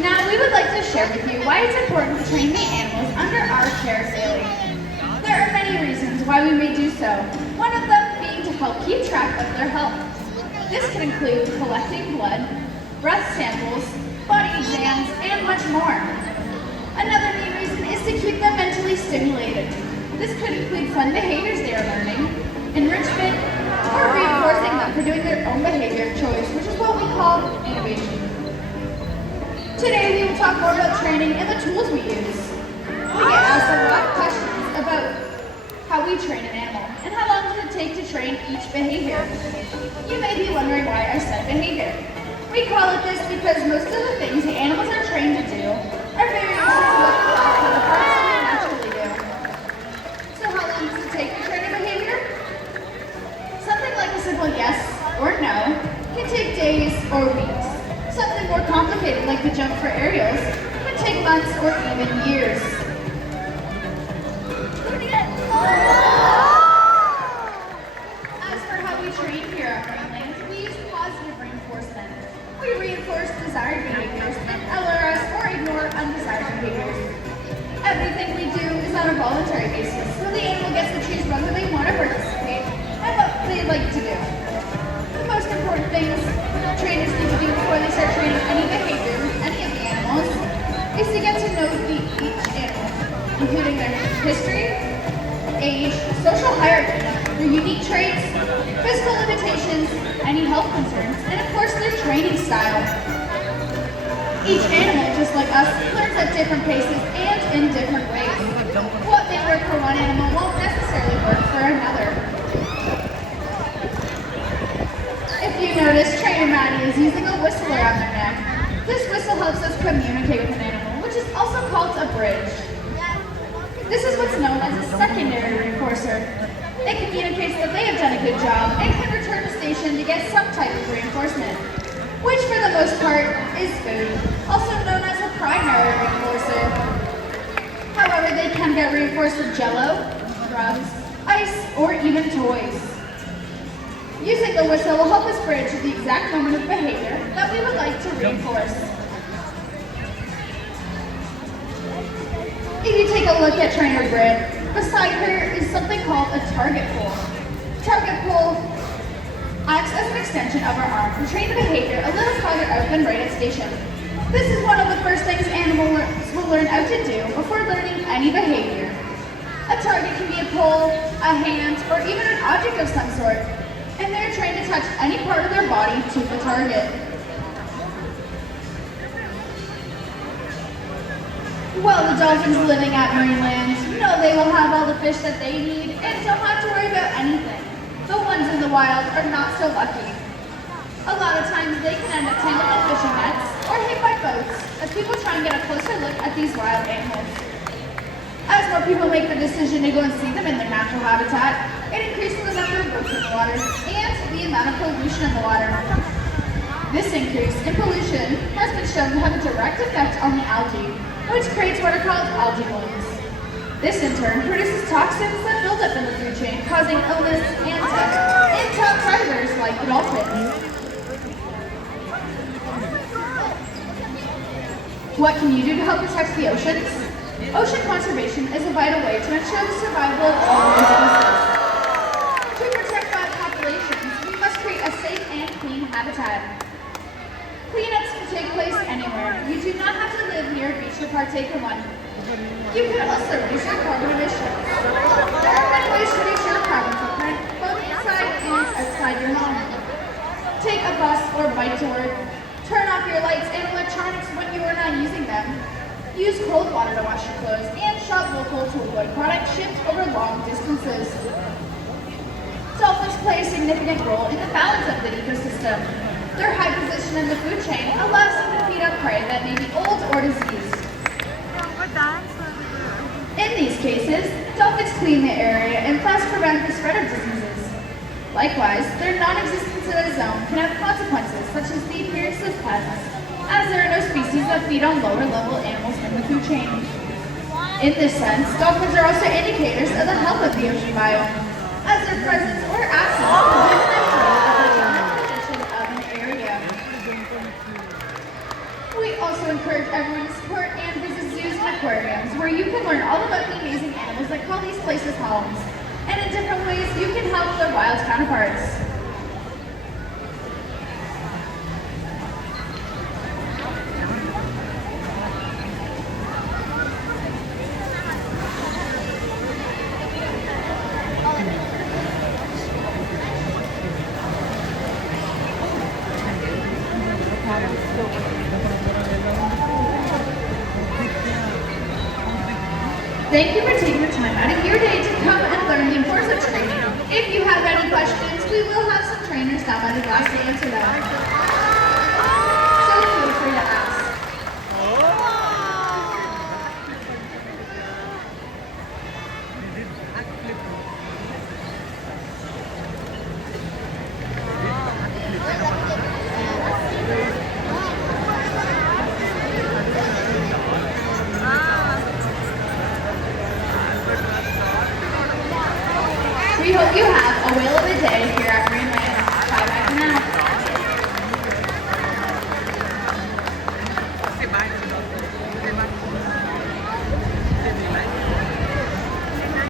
Now we would like to share with you why it's important to train the animals under our care daily. There are many reasons why we may do so, one of them being to help keep track of their health. This can include collecting blood, breath samples, body exams, and much more. Another main reason is to keep them mentally stimulated. This could include fun behaviors they are learning, enrichment, or reinforcing them for doing their own behavior of choice, which is what we call innovation. Today we will talk more about training and the tools we use. We get asked a lot of questions about how we train an animal and how long does it take to train each behavior. You may be wondering why I said behavior. We call it this because most of the things the animals are trained to do are variations of what we call the parts we naturally do. So how long does it take to train a behavior? Something like a simple yes or no can take days or weeks. Something more complicated, like the jump for aerials, can take months or even years. As for how we train here at Marineland, we use positive reinforcement. We reinforce desired behaviors and LRS or ignore undesired behaviors. Everything we do is on a voluntary basis, so the animal gets to choose whether they want to participate and what they'd like to do. The most important things trainers need to do before they start training any behavior with any of the animals is to get to know each animal, including their history, age, social hierarchy, their unique traits, physical limitations, any health concerns, and of course their training style. Each animal, just like us, learns at different paces and in different ways. What may work for one animal won't necessarily work for another. If you notice, Trainer Maddie is using a whistle around their neck. This whistle helps us communicate with an animal, which is also called a bridge. This is what's known as a secondary reinforcer. It communicates that they have done a good job and can return to station to get some type of reinforcement, which for the most part is food, also known as a primary reinforcer. However, they can get reinforced with jello, drugs, ice, or even toys. Using the whistle will help us bridge the exact moment of behavior that we would like to reinforce. If you take a look at Trainer Britt, beside her is something called a target pull. Target pull acts as an extension of our arm to train the behavior a little farther out than right at station. This is one of the first things animals will learn how to do before learning any behavior. A target can be a pole, a hand, or even an object of some sort, and they're trained to touch any part of their body to the target. Well, the dolphins living at Marineland know they will have all the fish that they need and don't have to worry about anything. The ones in the wild are not so lucky. A lot of times they can end up tangled in fishing nets or hit by boats as people try and get a closer look at these wild animals. As more people make the decision to go and see them in their natural habitat, it increases the number of boats in the water and the amount of pollution in the water. This increase in pollution has been shown to have a direct effect on the algae, which creates what are called algae blooms. This in turn produces toxins that build up in the food chain, causing illness and death in top predators like dolphins. What can you do to help protect the oceans? Ocean conservation is a vital way to ensure the survival of all living species. To protect wild populations, we must create a safe and clean habitat. Cleanups can take place anywhere. You do not have to live near a beach to partake in one. You can also reduce your carbon emissions. There are many ways to reduce your carbon footprint, both inside and outside your home. Take a bus or bike to work. Turn off your lights and electronics when you are not using them. Use cold water to wash your clothes and shop local to avoid products shipped over long distances. Dolphins play a significant role in the balance of the ecosystem. Their high position in the food chain allows them to feed on prey that may be old or diseased. In these cases, dolphins clean the area and thus prevent the spread of diseases. Likewise, their non-existence in a zone can have consequences such as the appearance of pests, as there are no species that feed on lower-level animals in the food chain. In this sense, dolphins are also indicators of the health of the ocean biome, as their presence or absence can give an idea of the counterparts. Thank you for taking the time out of your day to come and learn the importance of training. If you have any questions, we will have some trainers stop by the class to answer them. So feel free to ask. We hope you have a whale of a day here at Marineland. Bye bye for now.